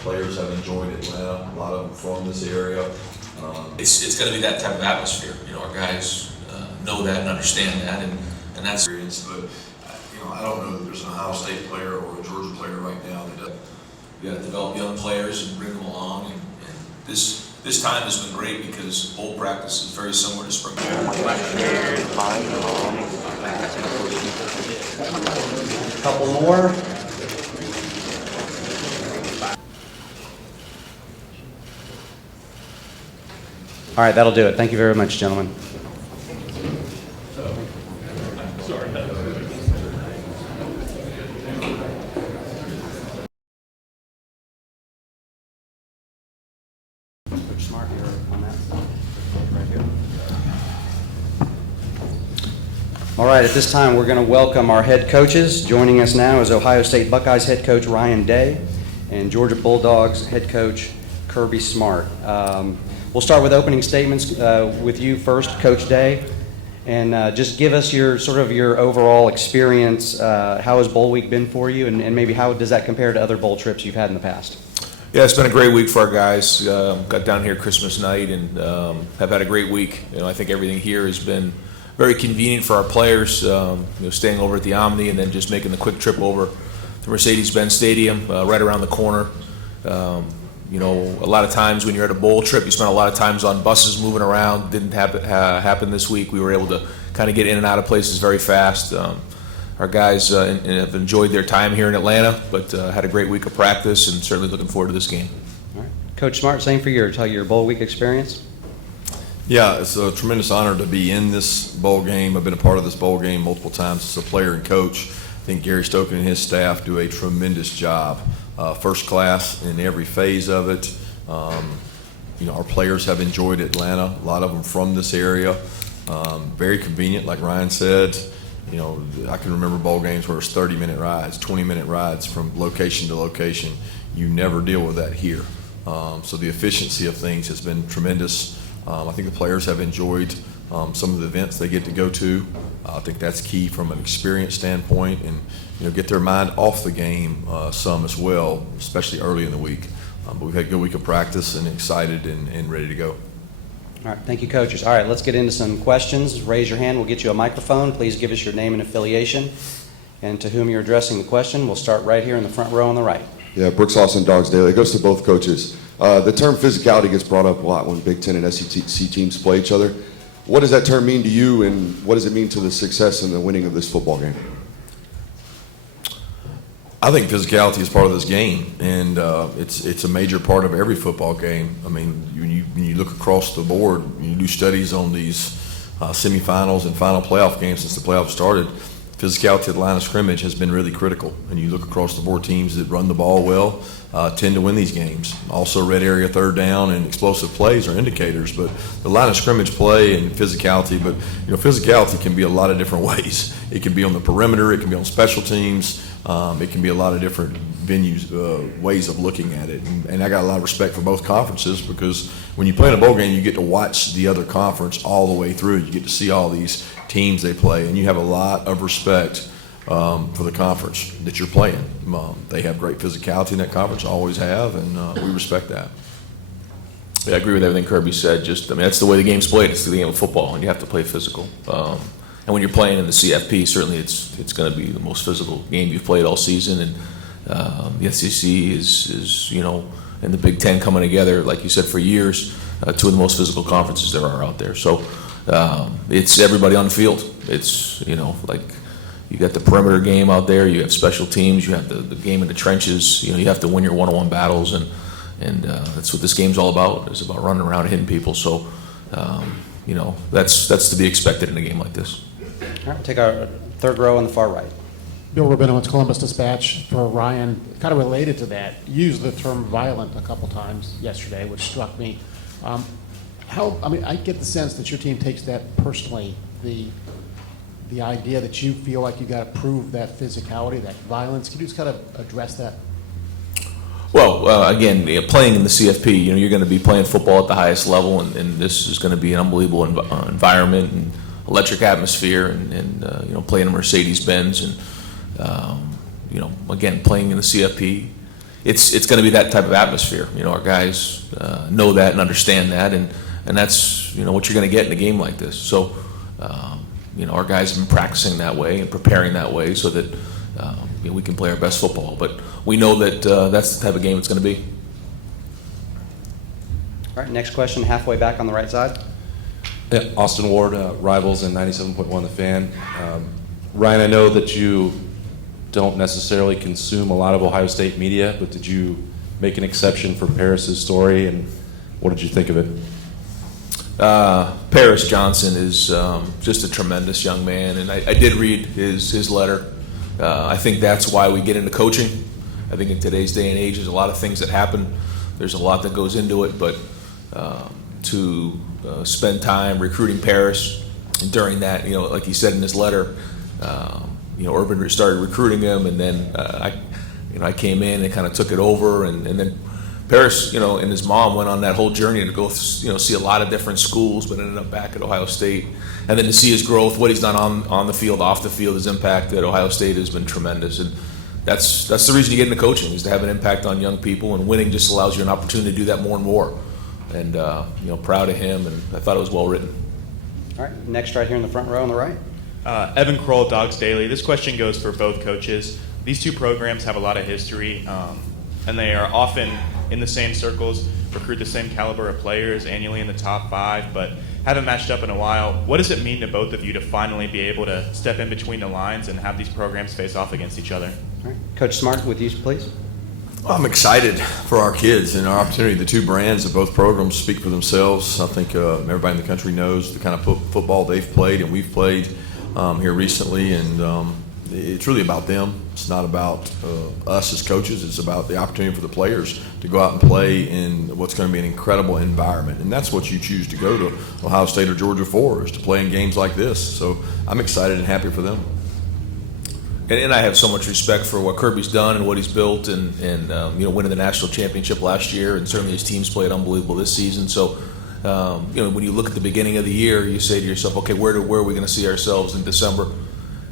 players have enjoyed Atlanta. A lot of them from this area. It's going to be that type of atmosphere. Our guys know that and understand that, and that's Experience, but I don't know that there's an Ohio State player or a Georgia player right now that does. you got to develop young players and bring them along. And this time has been great because bowl practice is very similar to spring training. Couple more. All right, that'll do it. Thank you very much, gentlemen. Coach Smart, you're on that side. Right here. All right, at this time, we're going to welcome our head coaches. Joining us now is Ohio State Buckeyes head coach Ryan Day and Georgia Bulldogs head coach Kirby Smart. We'll start with opening statements with you first, Coach Day, and just give us your overall experience. How has Bowl Week been for you, and maybe how does that compare to other bowl trips you've had in the past? Yeah, it's been a great week for our guys. Got down here Christmas night and have had a great week. I think everything here has been very convenient for our players. Staying over at the Omni and then just making the quick trip over to Mercedes-Benz Stadium, right around the corner. A lot of times when you're at a bowl trip, you spend a lot of times on buses moving around. Didn't happen this week. We were able to kind of get in and out of places very fast. Our guys have enjoyed their time here in Atlanta, but had a great week of practice and certainly looking forward to this game. All right. Coach Smart, same for you. Tell your Bowl Week experience. Yeah, it's a tremendous honor to be in this bowl game. I've been a part of this bowl game multiple times as a player and coach. I think Gary Stoken and his staff do a tremendous job. First class in every phase of it. Our players have enjoyed Atlanta. A lot of them from this area. Very convenient, like Ryan said. I can remember bowl games where it's 30-minute rides, 20-minute rides from location to location. You never deal with that here. So the efficiency of things has been tremendous. I think the players have enjoyed some of the events they get to go to. I think that's key from an experience standpoint, and get their mind off the game some as well, especially early in the week. But we've had a good week of practice and excited and ready to go. All right, thank you, coaches. All right, let's get into some questions. Raise your hand. We'll get you a microphone. Please give us your name and affiliation, and to whom you're addressing the question. We'll start right here in the front row on the right. Yeah, Brooks Austin, Dogs Daily. It goes to both coaches. The term physicality gets brought up a lot when Big Ten and SEC teams play each other. What does that term mean to you, and what does it mean to the success and the winning of this football game? I think physicality is part of this game, and it's a major part of every football game. I mean, when you look across the board, you do studies on these semifinals and final playoff games since the playoffs started. Physicality at the line of scrimmage has been really critical, and you look across the board, teams that run the ball well tend to win these games. Also, red area third down and explosive plays are indicators, but the line of scrimmage play and physicality. But physicality can be a lot of different ways. It can be on the perimeter, it can be on special teams, it can be a lot of different venues, ways of looking at it. And I got a lot of respect for both conferences, because when you play in a bowl game, you get to watch the other conference all the way through. You get to see all these teams they play, and you have a lot of respect for the conference that you're playing. They have great physicality in that conference, always have, and we respect that. Yeah, I agree with everything Kirby said. That's the way the game's played. It's the game of football, and you have to play physical. And when you're playing in the CFP, certainly it's going to be the most physical game you've played all season. And the SEC is and the Big Ten coming together, like you said, for years, two of the most physical conferences there are out there. So it's everybody on the field. It's like you got the perimeter game out there. You have special teams. You have the game in the trenches. You have to win your one-on-one battles, and that's what this game's all about. It's about running around and hitting people. So that's to be expected in a game like this. All right, take our third row on the far right. Bill Rubinowitz, Columbus Dispatch. For Ryan, kind of related to that, you used the term violent a couple times yesterday, which struck me. I get the sense that your team takes that personally, the idea that you feel like you got to prove that physicality, that violence. Can you just kind of address that? Well, again, playing in the CFP, you're going to be playing football at the highest level, and this is going to be an unbelievable environment and electric atmosphere, and playing a Mercedes-Benz, and again, playing in the CFP, it's going to be that type of atmosphere. Our guys know that and understand that, and that's what you're going to get in a game like this. So, our guys have been practicing that way and preparing that way so that we can play our best football. But we know that that's the type of game it's going to be. All right, next question, halfway back on the right side. Yeah, Austin Ward, Rivals and 97.1 The Fan. Ryan, I know that you don't necessarily consume a lot of Ohio State media, but did you make an exception for Paris's story, and what did you think of it? Paris Johnson is just a tremendous young man, and I did read his letter. I think that's why we get into coaching. I think in today's day and age, there's a lot of things that happen. There's a lot that goes into it, but to spend time recruiting Paris, and during that, like he said in his letter, Urban started recruiting him, and then I came in and kind of took it over, and then Paris, and his mom went on that whole journey to go, see a lot of different schools, but ended up back at Ohio State, and then to see his growth, what he's done on the field, off the field, his impact at Ohio State has been tremendous, and that's the reason you get into coaching, is to have an impact on young people, and winning just allows you an opportunity to do that more and more, and proud of him, and I thought it was well written. All right, next right here in the front row on the right. Evan Kroll, Dogs Daily. This question goes for both coaches. These two programs have a lot of history, and they are often in the same circles, recruit the same caliber of players annually in the top 5, but haven't matched up in a while. What does it mean to both of you to finally be able to step in between the lines and have these programs face off against each other? All right, Coach Smart, with you, please. I'm excited for our kids and our opportunity. The two brands of both programs speak for themselves. I think everybody in the country knows the kind of football they've played and we've played here recently, and it's really about them. It's not about us as coaches. It's about the opportunity for the players to go out and play in what's going to be an incredible environment, and that's what you choose to go to Ohio State or Georgia for, is to play in games like this. So I'm excited and happy for them. And I have so much respect for what Kirby's done and what he's built, and winning the national championship last year, and certainly his team's played unbelievable this season. So, when you look at the beginning of the year, you say to yourself, okay, where are we going to see ourselves in December?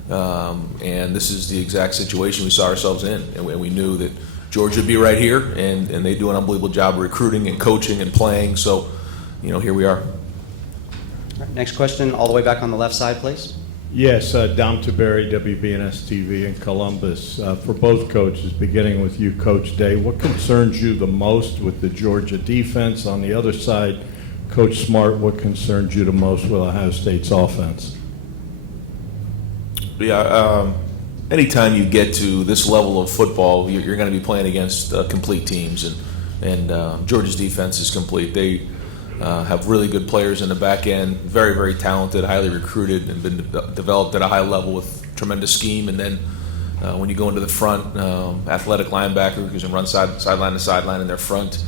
And this is the exact situation we saw ourselves in, and we knew that Georgia would be right here, and they do an unbelievable job of recruiting and coaching and playing. So, here we are. All right, next question, all the way back on the left side, please. Yes, Dom Taberry, WBNS TV in Columbus. For both coaches, beginning with you, Coach Day, what concerns you the most with the Georgia defense? On the other side, Coach Smart, what concerns you the most with Ohio State's offense? Yeah, anytime you get to this level of football, you're going to be playing against complete teams, and Georgia's defense is complete. They have really good players in the back end, very, very talented, highly recruited, and been developed at a high level with tremendous scheme. And then when you go into the front, athletic linebacker who can run sideline to sideline in their front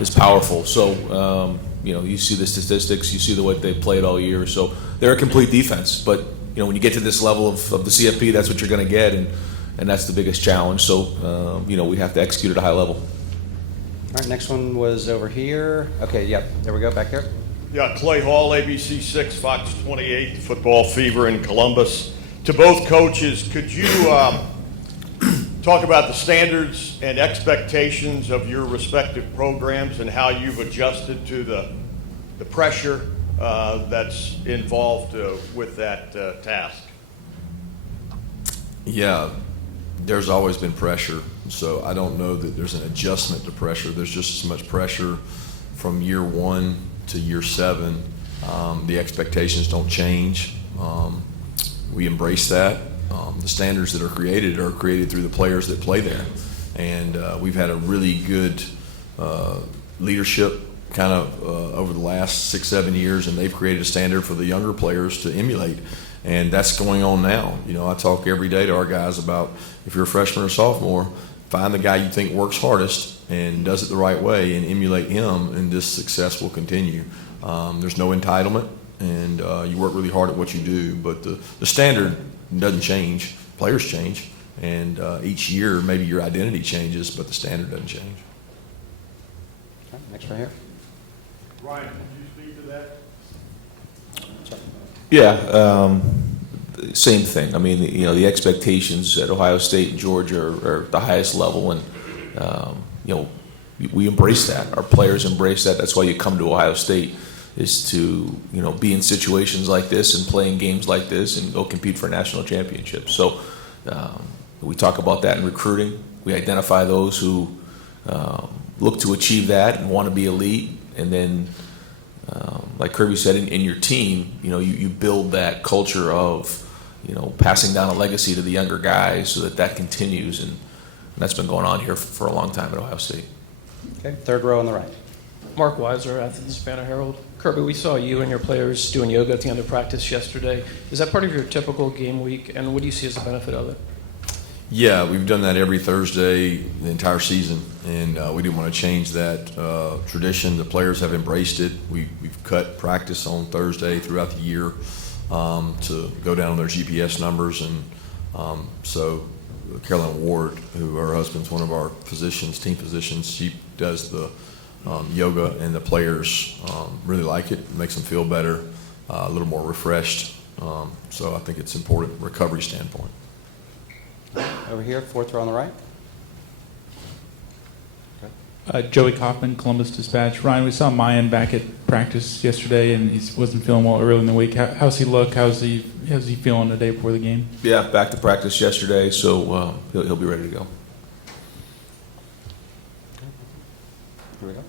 is powerful. So, you see the statistics, you see the way they played all year. So they're a complete defense. But, when you get to this level of the CFP, that's what you're going to get, and that's the biggest challenge. So, we have to execute at a high level. All right, next one was over here. Okay, yep, there we go, back there. Yeah, Clay Hall, ABC 6, Fox 28, Football Fever in Columbus. To both coaches, could you talk about the standards and expectations of your respective programs and how you've adjusted to the pressure that's involved with that task? Yeah, there's always been pressure, so I don't know that there's an adjustment to pressure. There's just as much pressure from year 1 to year 7. The expectations don't change. We embrace that. The standards that are created through the players that play there, and we've had a really good leadership kind of over the last 6-7 years, and they've created a standard for the younger players to emulate. And that's going on now. I talk every day to our guys about, if you're a freshman or sophomore, find the guy you think works hardest and does it the right way and emulate him, and this success will continue. There's no entitlement, and you work really hard at what you do, but the standard doesn't change. Players change, and each year maybe your identity changes, but the standard doesn't change. Okay, next right here. Ryan, could you speak to that? Yeah, same thing. I mean, the expectations at Ohio State and Georgia are the highest level, and you know, we embrace that. Our players embrace that. That's why you come to Ohio State, is to, you know, be in situations like this and playing games like this and go compete for national championships. So we talk about that in recruiting. We identify those who look to achieve that and want to be elite. And then, like Kirby said, in your team, you know, you build that culture of, you know, passing down a legacy to the younger guys so that continues. And that's been going on here for a long time at Ohio State. Okay, third row on the right. Mark Weiser, Athens Banner Herald. Kirby, we saw you and your players doing yoga at the end of practice yesterday. Is that part of your typical game week, and what do you see as the benefit of it? Yeah, we've done that every Thursday the entire season, and we didn't want to change that tradition. The players have embraced it. We've cut practice on Thursday throughout the year to go down on their GPS numbers, and so Caroline Ward, who her husband's one of our physicians, team physicians, she does the yoga, and the players really like it. It makes them feel better, a little more refreshed. So I think it's important from a recovery standpoint. Over here, fourth row on the right. Joey Kaufman, Columbus Dispatch. Ryan, we saw Mayan back at practice yesterday, and he wasn't feeling well early in the week. How's he look? How's he feeling the day before the game? Yeah, back to practice yesterday, so he'll be ready to go. Here we go.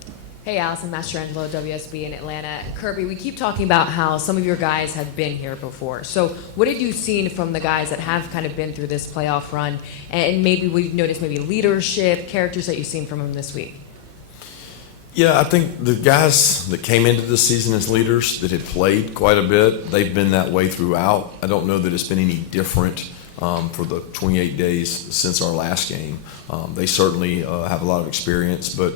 Hey, Allison Mastrangelo, WSB in Atlanta. Kirby, we keep talking about how some of your guys have been here before. So what have you seen from the guys that have kind of been through this playoff run? And maybe we've noticed maybe leadership, characters that you've seen from them this week. Yeah, I think the guys that came into this season as leaders that had played quite a bit, they've been that way throughout. I don't know that it's been any different for the 28 days since our last game. They certainly have a lot of experience, but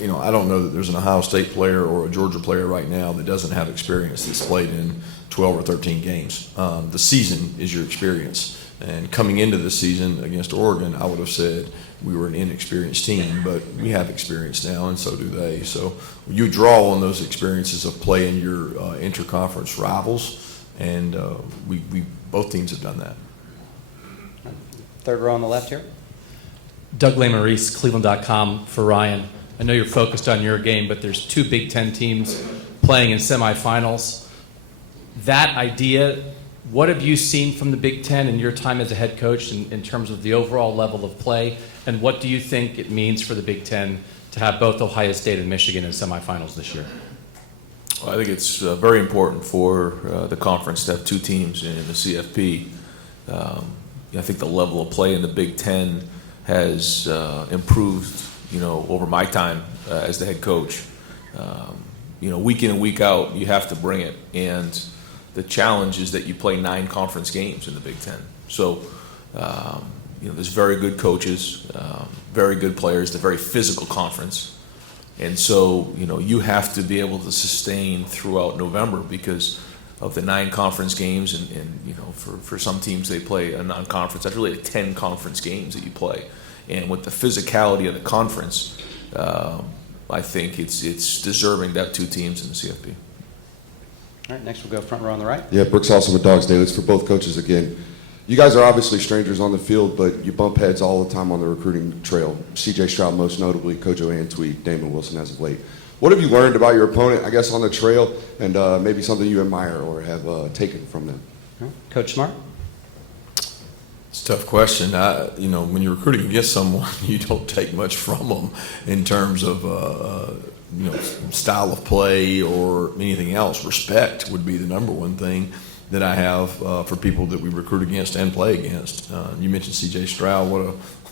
you know, I don't know that there's an Ohio State player or a Georgia player right now that doesn't have experience that's played in 12 or 13 games. The season is your experience. And coming into this season against Oregon, I would have said we were an inexperienced team, but we have experience now, and so do they. So you draw on those experiences of playing your interconference rivals, and we both teams have done that. Third row on the left here. Doug Lesmerises, Cleveland.com for Ryan. I know you're focused on your game, but there's two Big Ten teams playing in semifinals. That idea, what have you seen from the Big Ten in your time as a head coach in terms of the overall level of play? And what do you think it means for the Big Ten to have both Ohio State and Michigan in semifinals this year? Well, I think it's very important for the conference to have two teams in the CFP. I think the level of play in the Big Ten has improved, you know, over my time as the head coach. You know, week in and week out, you have to bring it. And the challenge is that you play 9 conference games in the Big Ten. So, you know, there's very good coaches, very good players, the very physical conference. And so, you know, you have to be able to sustain throughout November because of the 9 conference games. And you know, for some teams, they play a non-conference. That's really 10 conference games that you play. And with the physicality of the conference, I think it's deserving to have 2 teams in the CFP. All right, next we'll go front row on the right. Yeah, Brooks Austin with Dogs Daily. It's for both coaches again. You guys are obviously strangers on the field, but you bump heads all the time on the recruiting trail. C.J. Stroud most notably, Kojo Antwi, Damon Wilson as of late. What have you learned about your opponent, I guess, on the trail, and maybe something you admire or have taken from them? All right, Coach Smart. It's a tough question. You know, when you're recruiting against someone, you don't take much from them in terms of you know, style of play or anything else. Respect would be the number one thing that I have for people that we recruit against and play against. You mentioned C.J. Stroud.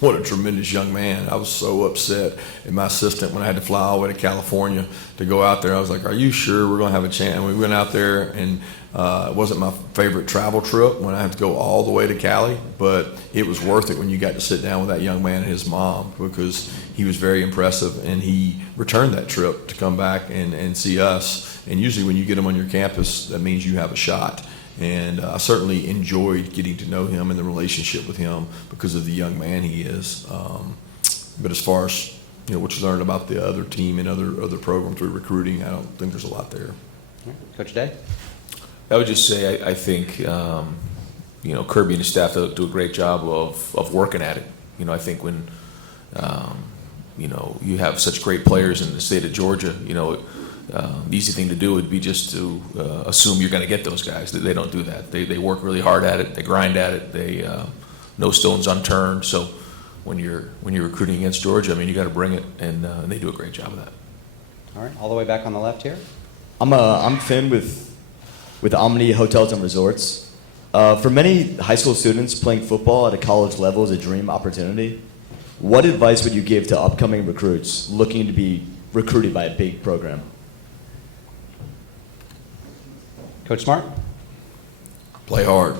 What a tremendous young man. I was so upset at my assistant when I had to fly all the way to California to go out there. I was like, are you sure we're going to have a chance? And we went out there, and it wasn't my favorite travel trip when I had to go all the way to Cali, but it was worth it when you got to sit down with that young man and his mom, because he was very impressive, and he returned that trip to come back and see us. And usually when you get them on your campus, that means you have a shot. And I certainly enjoyed getting to know him and the relationship with him because of the young man he is. But as far as, you know, what you learned about the other team and other programs through recruiting, I don't think there's a lot there. Coach Day? I would just say I think you know, Kirby and his staff do a great job of working at it. You know, I think when you have such great players in the state of Georgia. The easy thing to do would be just to assume you're going to get those guys. They don't do that. They work really hard at it. They grind at it. They no stones unturned. So when you're recruiting against Georgia, I mean, you got to bring it, and they do a great job of that. All right, all the way back on the left here. I'm Finn with Omni Hotels and Resorts. For many high school students, playing football at a college level is a dream opportunity. What advice would you give to upcoming recruits looking to be recruited by a big program? Coach Smart? Play hard.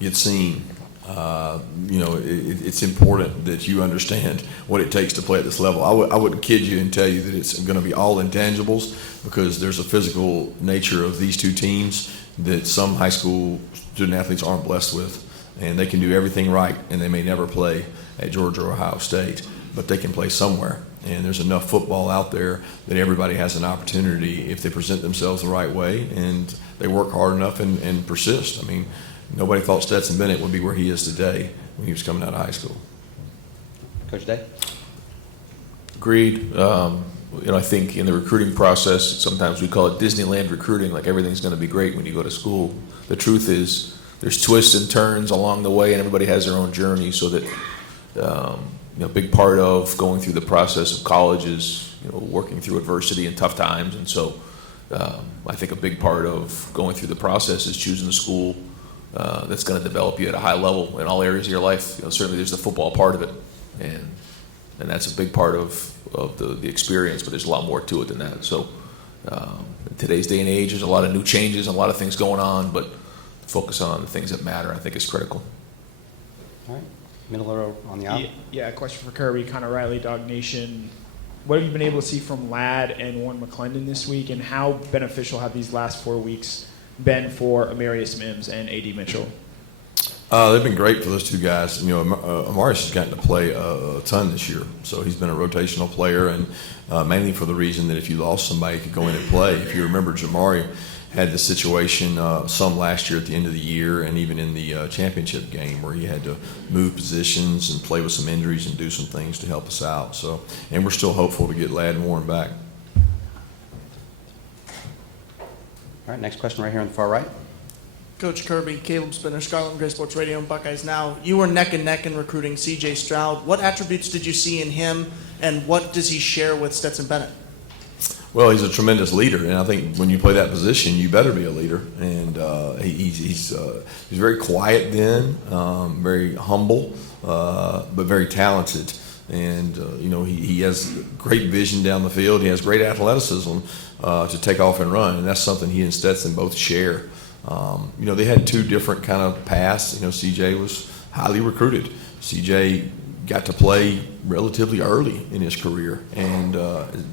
Get seen. It's important that you understand what it takes to play at this level. I wouldn't kid you and tell you that it's going to be all intangibles, because there's a physical nature of these two teams that some high school student athletes aren't blessed with. And they can do everything right, and they may never play at Georgia or Ohio State, but they can play somewhere. And there's enough football out there that everybody has an opportunity if they present themselves the right way and they work hard enough and persist. I mean, nobody thought Stetson Bennett would be where he is today when he was coming out of high school. Coach Day? Agreed. I think in the recruiting process, sometimes we call it Disneyland recruiting, like everything's going to be great when you go to school. The truth is there's twists and turns along the way, and everybody has their own journey, so that a big part of going through the process of college is working through adversity and tough times. And so I think a big part of going through the process is choosing a school that's going to develop you at a high level in all areas of your life. Certainly there's the football part of it, and that's a big part of the experience, but there's a lot more to it than that. So in today's day and age, there's a lot of new changes and a lot of things going on, but focus on the things that matter, I think, is critical. All right. Middle row on the aisle. Yeah, a question for Kirby, Connor Riley, Dog Nation. What have you been able to see from Ladd and Warren McClendon this week, and how beneficial have these last 4 weeks been for Amarius Mims and A.D. Mitchell? They've been great for those two guys. Amarius has gotten to play a ton this year, so he's been a rotational player, and mainly for the reason that if you lost somebody, he could go in and play. If you remember, Jamari had the situation some last year at the end of the year, and even in the championship game, where he had to move positions and play with some injuries and do some things to help us out. So, and we're still hopeful to get Ladd and Warren back. All right, next question right here on the far right. Coach Kirby, Caleb Spinner, Scarlet and Gray Sports Radio and Buckeyes Now. You were neck and neck in recruiting C.J. Stroud. What attributes did you see in him, and what does he share with Stetson Bennett? Well, he's a tremendous leader, and I think when you play that position, you better be a leader. And he's very quiet then, very humble, but very talented. And he has great vision down the field. He has great athleticism to take off and run, and that's something he and Stetson both share. They had two different kind of paths. CJ was highly recruited. CJ got to play relatively early in his career, and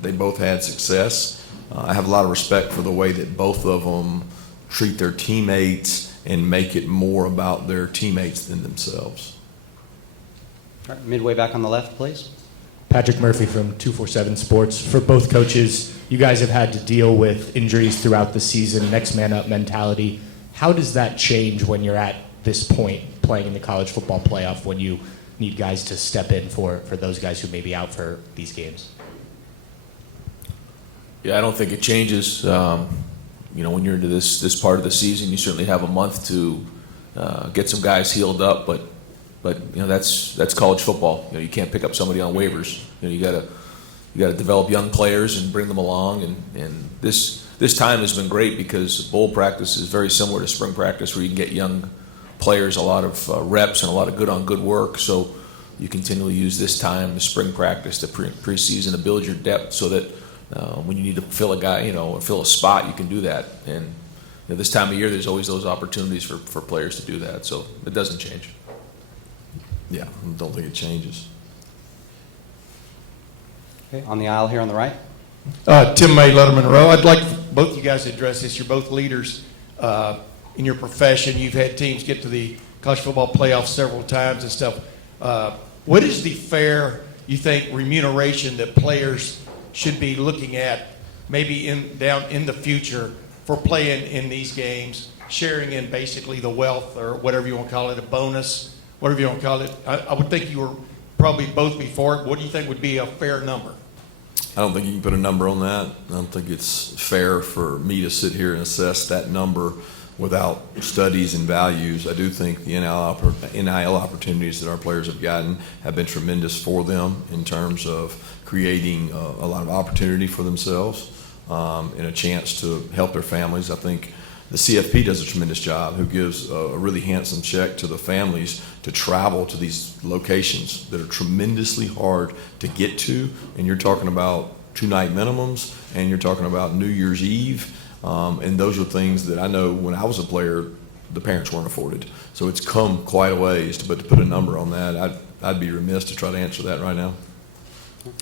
they both had success. I have a lot of respect for the way that both of them treat their teammates and make it more about their teammates than themselves. All right, midway back on the left, please. Patrick Murphy from 247 Sports. For both coaches, you guys have had to deal with injuries throughout the season, next man up mentality. How does that change when you're at this point playing in the college football playoff, when you need guys to step in for those guys who may be out for these games? Yeah, I don't think it changes. When you're into this part of the season, you certainly have a month to get some guys healed up, but that's college football. You can't pick up somebody on waivers. You got to develop young players and bring them along, and this time has been great because bowl practice is very similar to spring practice, where you can get young players a lot of reps and a lot of good work. So you continually use this time, the spring practice, the preseason, to build your depth, so that when you need to fill a guy, or fill a spot, you can do that. And this time of year, there's always those opportunities for players to do that. So it doesn't change. Yeah, I don't think it changes. Okay, on the aisle here on the right. Tim May, Letterman Row. I'd like both you guys to address this. You're both leaders in your profession. You've had teams get to the college football playoffs several times and stuff. What is the fair, you think, remuneration that players should be looking at, maybe down in the future, for playing in these games, sharing in basically the wealth, or whatever you want to call it, a bonus, whatever you want to call it? I would think you were probably both be for it. What do you think would be a fair number? I don't think you can put a number on that. I don't think it's fair for me to sit here and assess that number without studies and values. I do think the NIL opportunities that our players have gotten have been tremendous for them in terms of creating a lot of opportunity for themselves and a chance to help their families. I think the CFP does a tremendous job, who gives a really handsome check to the families to travel to these locations that are tremendously hard to get to. And you're talking about 2-night minimums, and you're talking about New Year's Eve. And those are things that I know when I was a player, the parents weren't afforded. So it's come quite a ways, but to put a number on that, I'd be remiss to try to answer that right now.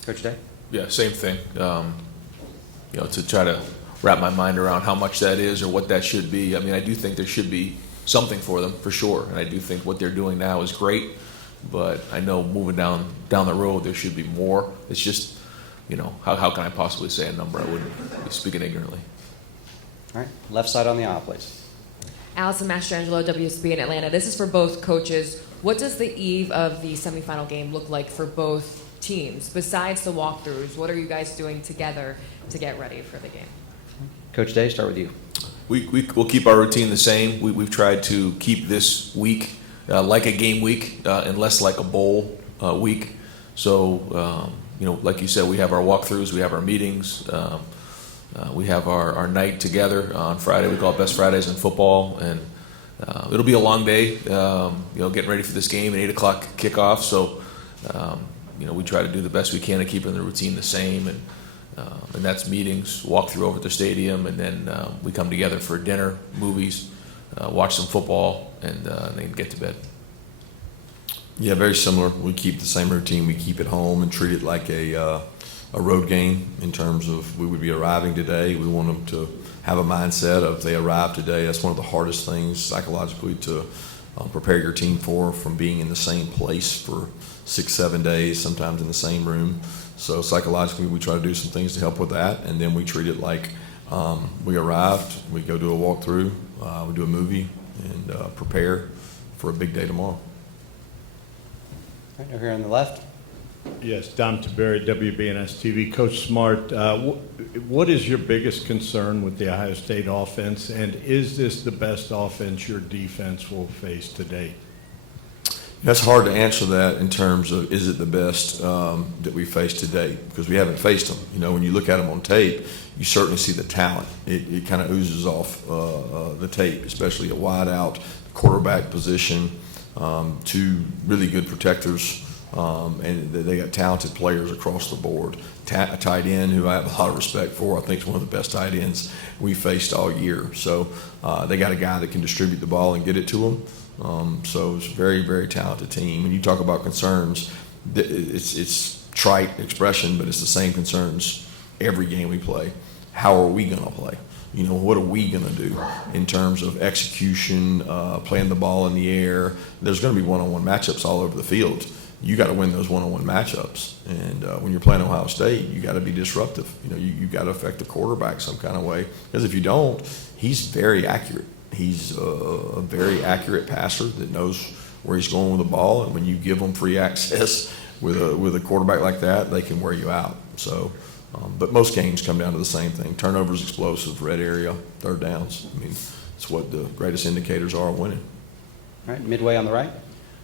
Coach Day? Yeah, same thing. To try to wrap my mind around how much that is or what that should be. I mean, I do think there should be something for them, for sure. And I do think what they're doing now is great. But I know moving down the road, there should be more. It's just, how can I possibly say a number? I wouldn't be speaking ignorantly. All right, left side on the aisle, please. Allison Mastrangelo, WSB in Atlanta. This is for both coaches. What does the eve of the semifinal game look like for both teams? Besides the walkthroughs, what are you guys doing together to get ready for the game? Coach Day, start with you. We'll keep our routine the same. We've tried to keep this week like a game week and less like a bowl week. So, like you said, we have our walkthroughs, we have our meetings, we have our night together on Friday. We call it Best Fridays in football, and it'll be a long day. Getting ready for this game, an 8 o'clock kickoff. So, we try to do the best we can to keep the routine the same, and that's meetings, walk through over at the stadium, and then we come together for dinner, movies, watch some football, and then get to bed. Yeah, very similar. We keep the same routine. We keep it home and treat it like a road game in terms of we would be arriving today. We want them to have a mindset of they arrive today. That's one of the hardest things psychologically to prepare your team for, from being in the same place for 6-7 days, sometimes in the same room. So psychologically, we try to do some things to help with that, and then we treat it like we arrived, we go do a walkthrough, we do a movie, and prepare for a big day tomorrow. Right over here on the left. Yes, Dom Taberry, WBNS TV. Coach Smart, what is your biggest concern with the Ohio State offense, and is this the best offense your defense will face today? That's hard to answer that in terms of is it the best that we faced today, because we haven't faced them. When you look at them on tape, you certainly see the talent. It kind of oozes off the tape, especially a wide out quarterback position, two really good protectors, and they got talented players across the board. A tight end who I have a lot of respect for. I think is one of the best tight ends we faced all year. So they got a guy that can distribute the ball and get it to them. So it's a very, very talented team. When you talk about concerns, it's trite expression, but it's the same concerns every game we play. How are we going to play? What are we going to do in terms of execution, playing the ball in the air? There's going to be one-on-one matchups all over the field. You got to win those one-on-one matchups. And when you're playing Ohio State, you got to be disruptive. You got to affect the quarterback some kind of way. Because if you don't, he's very accurate. He's a very accurate passer that knows where he's going with the ball, and when you give them free access with a quarterback like that, they can wear you out. So, but most games come down to the same thing: turnovers, explosive, red area, third downs. I mean, it's what the greatest indicators are of winning. All right, midway on the right.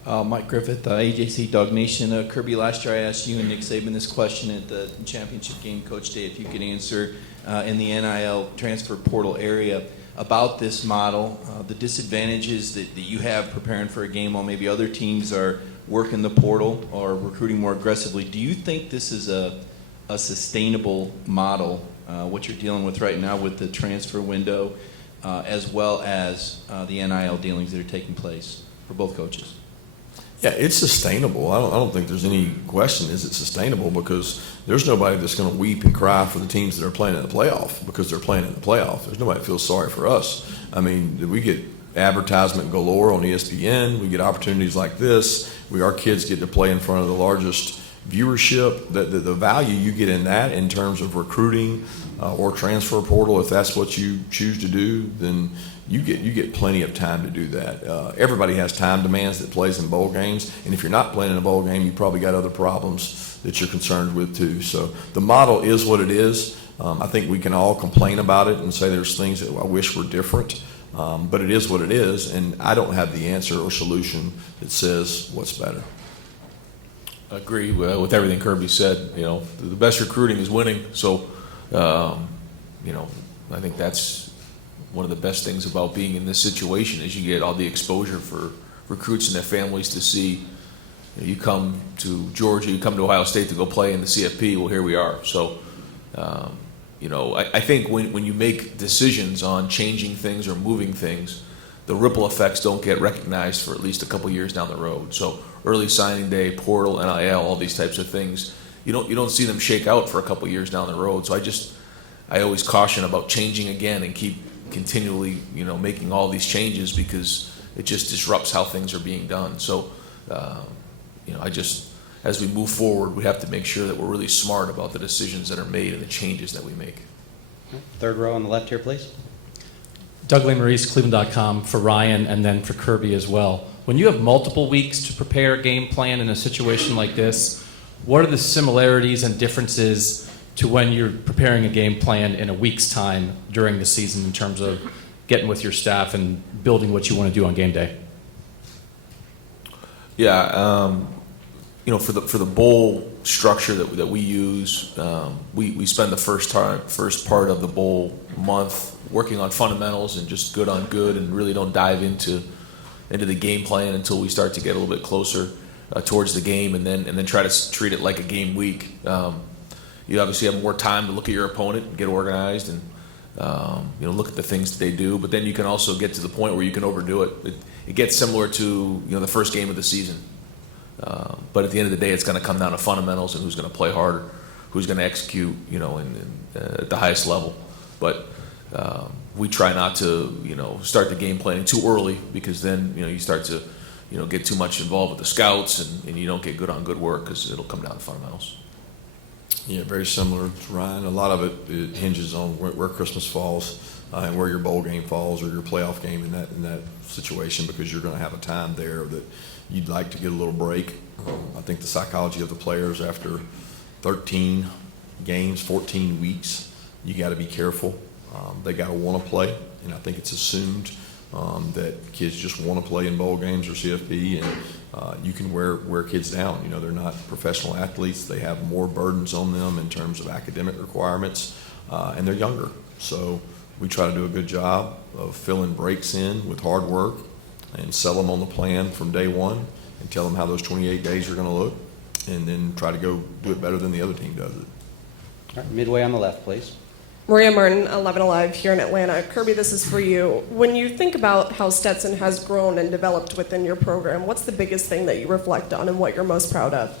Mike Griffith, AJC Dog Nation. Kirby, last year I asked you and Nick Saban this question at the championship game, Coach Day, if you could answer in the NIL transfer portal area about this model, the disadvantages that you have preparing for a game while maybe other teams are working the portal or recruiting more aggressively. Do you think this is a sustainable model, what you're dealing with right now with the transfer window, as well as the NIL dealings that are taking place for both coaches? Yeah, it's sustainable. I don't think there's any question is it sustainable, because there's nobody that's going to weep and cry for the teams that are playing in the playoff because they're playing in the playoff. There's nobody that feels sorry for us. I mean, we get advertisement galore on ESPN. We get opportunities like this. Our kids get to play in front of the largest viewership, the value you get in that in terms of recruiting or transfer portal, if that's what you choose to do, then you get plenty of time to do that. Everybody has time demands that plays in bowl games, and if you're not playing in a bowl game, you probably got other problems that you're concerned with too. So the model is what it is. I think we can all complain about it and say there's things that I wish were different, but it is what it is, and I don't have the answer or solution that says what's better. I agree with everything Kirby said. You know, the best recruiting is winning. So, you know, I think that's one of the best things about being in this situation is you get all the exposure for recruits and their families to see. You come to Georgia, you come to Ohio State to go play in the CFP. Well, here we are. So, you know, I think when you make decisions on changing things or moving things, the ripple effects don't get recognized for at least a couple years down the road. So early signing day, portal, NIL, all these types of things, you don't see them shake out for a couple years down the road. So I always caution about changing again and keep continually, you know, making all these changes because it just disrupts how things are being done. So, you know, as we move forward, we have to make sure that we're really smart about the decisions that are made and the changes that we make. Third row on the left here, please. Doug Maurice, Cleveland.com, for Ryan and then for Kirby as well. When you have multiple weeks to prepare a game plan in a situation like this, what are the similarities and differences to when you're preparing a game plan in a week's time during the season in terms of getting with your staff and building what you want to do on game day? Yeah, you know, for the bowl structure that we use, we spend the first part of the bowl month working on fundamentals and just good on good, and really don't dive into the game plan until we start to get a little bit closer towards the game, and then try to treat it like a game week. You obviously have more time to look at your opponent and get organized and you know, look at the things that they do, but then you can also get to the point where you can overdo it. It gets similar to, you know, the first game of the season. But at the end of the day, it's going to come down to fundamentals and who's going to play harder, who's going to execute, you know, at the highest level. But we try not to, you know, start the game planning too early, because then, you know, you start to, you know, get too much involved with the scouts and you don't get good on good work because it'll come down to fundamentals. Yeah, very similar to Ryan. A lot of it hinges on where Christmas falls and where your bowl game falls or your playoff game in that situation, because you're going to have a time there that you'd like to get a little break. I think the psychology of the players after 13 games, 14 weeks, you got to be careful. They got to want to play, and I think it's assumed that kids just want to play in bowl games or CFP, and you can wear kids down. You know, they're not professional athletes. They have more burdens on them in terms of academic requirements, and they're younger. So we try to do a good job of filling breaks in with hard work and sell them on the plan from day one and tell them how those 28 days are going to look, and then try to go do it better than the other team does it. All right, midway on the left, please. Maria Martin, 11 Alive here in Atlanta. Kirby, this is for you. When you think about how Stetson has grown and developed within your program, what's the biggest thing that you reflect on and what you're most proud of?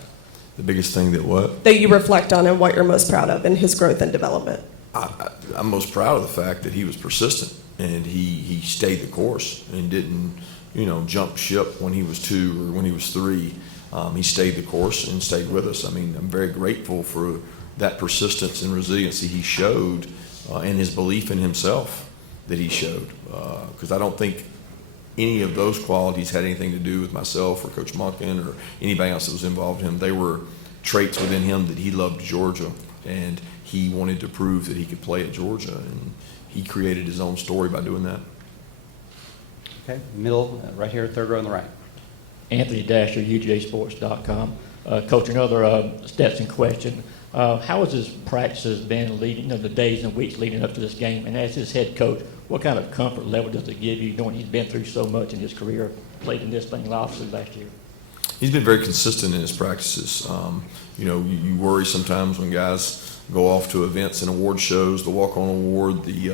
The biggest thing that what? That you reflect on and what you're most proud of in his growth and development. I'm most proud of the fact that he was persistent and he stayed the course and didn't, you know, jump ship when he was 2 or when he was 3. He stayed the course and stayed with us. I mean, I'm very grateful for that persistence and resiliency he showed and his belief in himself that he showed. Because I don't think any of those qualities had anything to do with myself or Coach Monken or anybody else that was involved in him. They were traits within him that he loved Georgia, and he wanted to prove that he could play at Georgia, and he created his own story by doing that. Okay, middle, right here, third row on the right. Anthony Dasher, UJSports.com. Coach, another Stetson question. How has his practices been leading, the days and weeks leading up to this game? And as his head coach, what kind of comfort level does it give you knowing he's been through so much in his career, played in this thing obviously last year? He's been very consistent in his practices. You know, you worry sometimes when guys go off to events and award shows, the walk-on award, the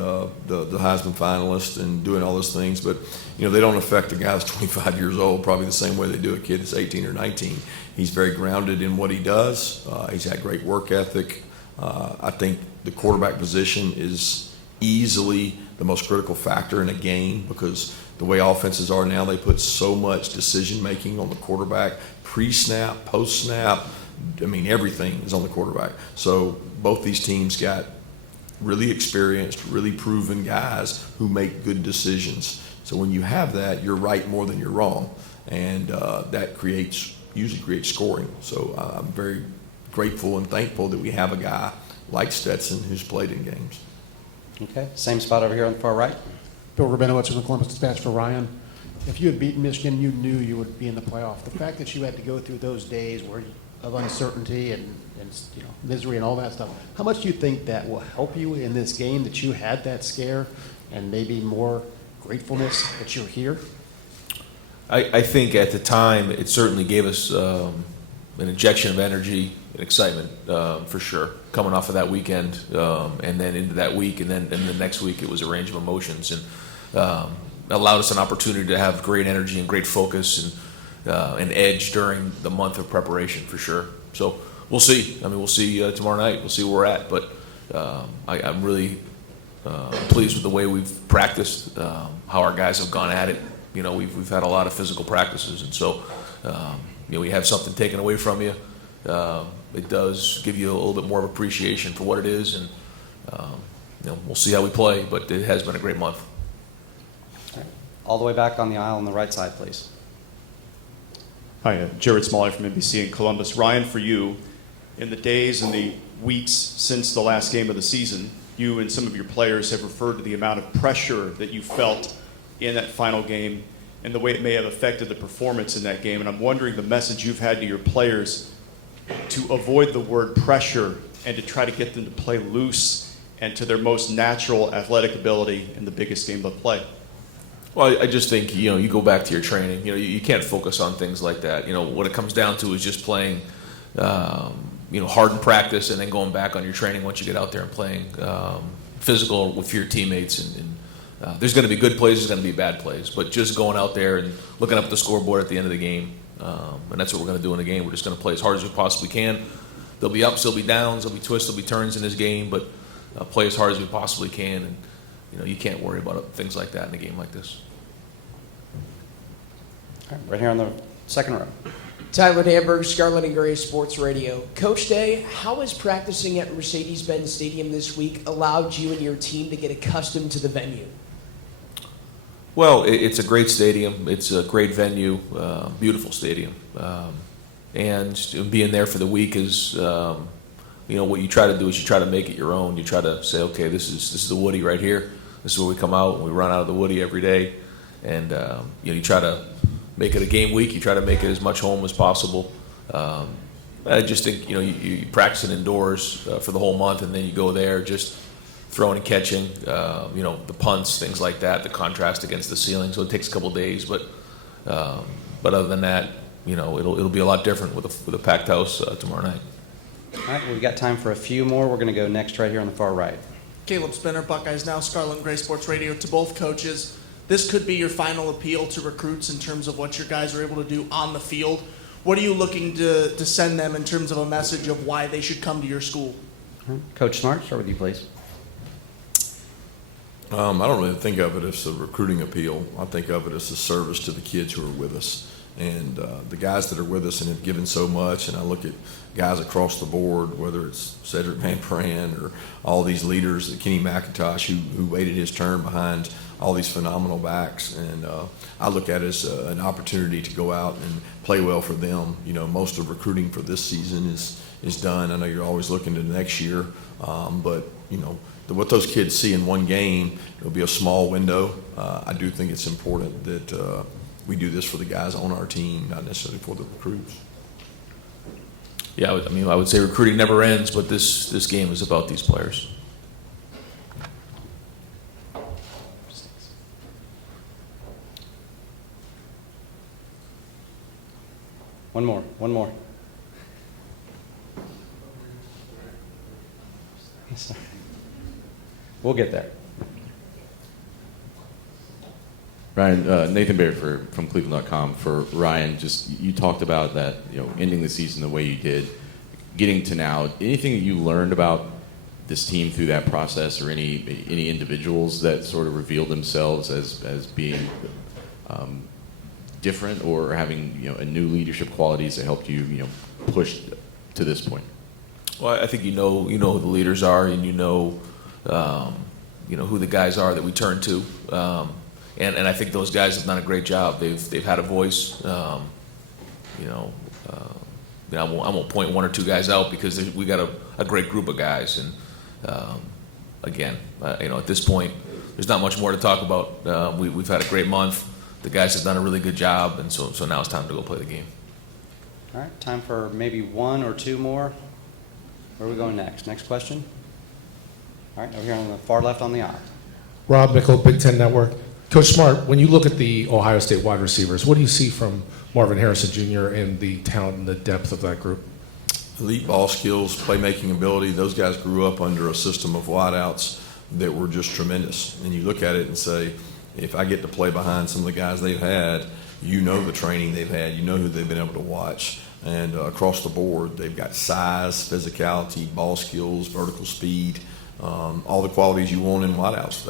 Heisman finalist, and doing all those things. But, you know, they don't affect a guy that's 25 years old probably the same way they do a kid that's 18 or 19. He's very grounded in what he does. He's had great work ethic. I think the quarterback position is easily the most critical factor in a game, because the way offenses are now, they put so much decision-making on the quarterback, pre-snap, post-snap. I mean, everything is on the quarterback. So both these teams got really experienced, really proven guys who make good decisions. So when you have that, you're right more than you're wrong, and that usually creates scoring. So I'm very grateful and thankful that we have a guy like Stetson who's played in games. Okay, same spot over here on the far right. Bill Rabinowitz from the Columbus Dispatch for Ryan. If you had beaten Michigan, you knew you would be in the playoff. The fact that you had to go through those days of uncertainty and misery and all that stuff, how much do you think that will help you in this game, that you had that scare and maybe more gratefulness that you're here? I think at the time it certainly gave us an injection of energy and excitement for sure, coming off of that weekend and then into that week, and then the next week it was a range of emotions, and allowed us an opportunity to have great energy and great focus and an edge during the month of preparation for sure. So we'll see. I mean, we'll see tomorrow night. We'll see where we're at, but I'm really pleased with the way we've practiced, how our guys have gone at it. You know, we've had a lot of physical practices, and so we have something taken away from you. It does give you a little bit more of appreciation for what it is, and we'll see how we play. But it has been a great month. All the way back on the aisle on the right side, please. Hi, Jared Smalley from NBC in Columbus. Ryan, for you, in the days and the weeks since the last game of the season, you and some of your players have referred to the amount of pressure that you felt in that final game and the way it may have affected the performance in that game. And I'm wondering the message you've had to your players to avoid the word pressure and to try to get them to play loose and to their most natural athletic ability in the biggest game of play. Well, I just think, you go back to your training. You can't focus on things like that. What it comes down to is just playing, hard in practice and then going back on your training once you get out there and playing physical with your teammates. And there's going to be good plays, there's going to be bad plays. But just going out there and looking up at the scoreboard at the end of the game, and that's what we're going to do in the game. We're just going to play as hard as we possibly can. There'll be ups, there'll be downs, there'll be twists, there'll be turns in this game, but play as hard as we possibly can. And you can't worry about things like that in a game like this. All right, right here on the second row. Tyler Danberg, Scarlet and Gray Sports Radio. Coach Day, how has practicing at Mercedes-Benz Stadium this week allowed you and your team to get accustomed to the venue? Well, it's a great stadium. It's a great venue, beautiful stadium. And being there for the week is, what you try to do is you try to make it your own. You try to say, okay, this is the Woody right here. This is where we come out and we run out of the Woody every day. And, you try to make it a game week. You try to make it as much home as possible. I just think, you practice it indoors for the whole month, and then you go there just throwing and catching, the punts, things like that, the contrast against the ceiling. So it takes a couple days, but other than that, it'll be a lot different with a packed house tomorrow night. All right, we've got time for a few more. We're going to go next right here on the far right. Caleb Spinner, Buckeyes Now, Scarlet and Gray Sports Radio. To both coaches, this could be your final appeal to recruits in terms of what your guys are able to do on the field. What are you looking to send them in terms of a message of why they should come to your school? Coach Smart, start with you, please. I don't really think of it as a recruiting appeal. I think of it as a service to the kids who are with us. And the guys that are with us and have given so much, and I look at guys across the board, whether it's Cedric Van Pran or all these leaders, Kenny McIntosh, who waited his turn behind all these phenomenal backs. And I look at it as an opportunity to go out and play well for them. Most of recruiting for this season is done. I know you're always looking to next year, but, what those kids see in one game, it'll be a small window. I do think it's important that we do this for the guys on our team, not necessarily for the recruits. Yeah, I would say recruiting never ends, but this game is about these players. One more. We'll get there. Ryan, Nathan Baird from Cleveland.com. For Ryan, you talked about that, ending the season the way you did, getting to now. Anything that you learned about this team through that process, or any individuals that sort of revealed themselves as being different, or having a new leadership qualities that helped you push to this point? Well, I think you know who the leaders are, and you know who the guys are that we turn to, and I think those guys have done a great job. They've had a voice. I won't point one or two guys out because we got a great group of guys, and again, at this point, there's not much more to talk about. We've had a great month. The guys have done a really good job, and so now it's time to go play the game. All right, time for maybe one or two more. Where are we going next? Next question? All right, over here on the far left on the aisle. Rob Mickle, Big Ten Network. Coach Smart, when you look at the Ohio State wide receivers, what do you see from Marvin Harrison Jr. and the talent and the depth of that group? Elite ball skills, playmaking ability. Those guys grew up under a system of wideouts that were just tremendous. And you look at it and say, if I get to play behind some of the guys they've had, you know the training they've had, you know who they've been able to watch. And across the board, they've got size, physicality, ball skills, vertical speed, all the qualities you want in wideouts.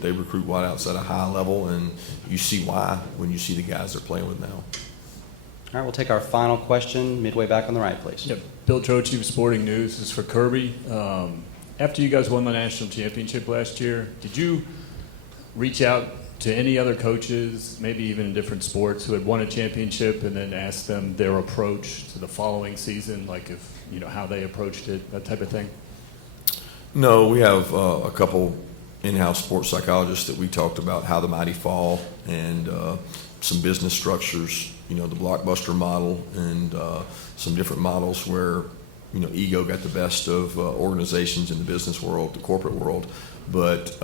They recruit wideouts at a high level, and you see why when you see the guys they're playing with now. All right, we'll take our final question midway back on the right, please. Yep. Bill Troche, Sporting News. This is for Kirby. After you guys won the national championship last year, did you reach out to any other coaches, maybe even in different sports, who had won a championship and then ask them their approach to the following season, like if, how they approached it, that type of thing? No, we have a couple in-house sports psychologists that we talked about how the mighty fall and some business structures, the blockbuster model and some different models where, ego got the best of organizations in the business world, the corporate world, but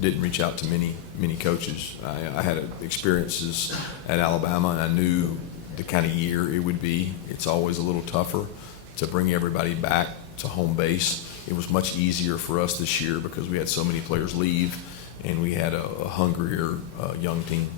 didn't reach out to many coaches. I had experiences at Alabama, and I knew the kind of year it would be. It's always a little tougher to bring everybody back to home base. It was much easier for us this year because we had so many players leave, and we had a hungrier young team.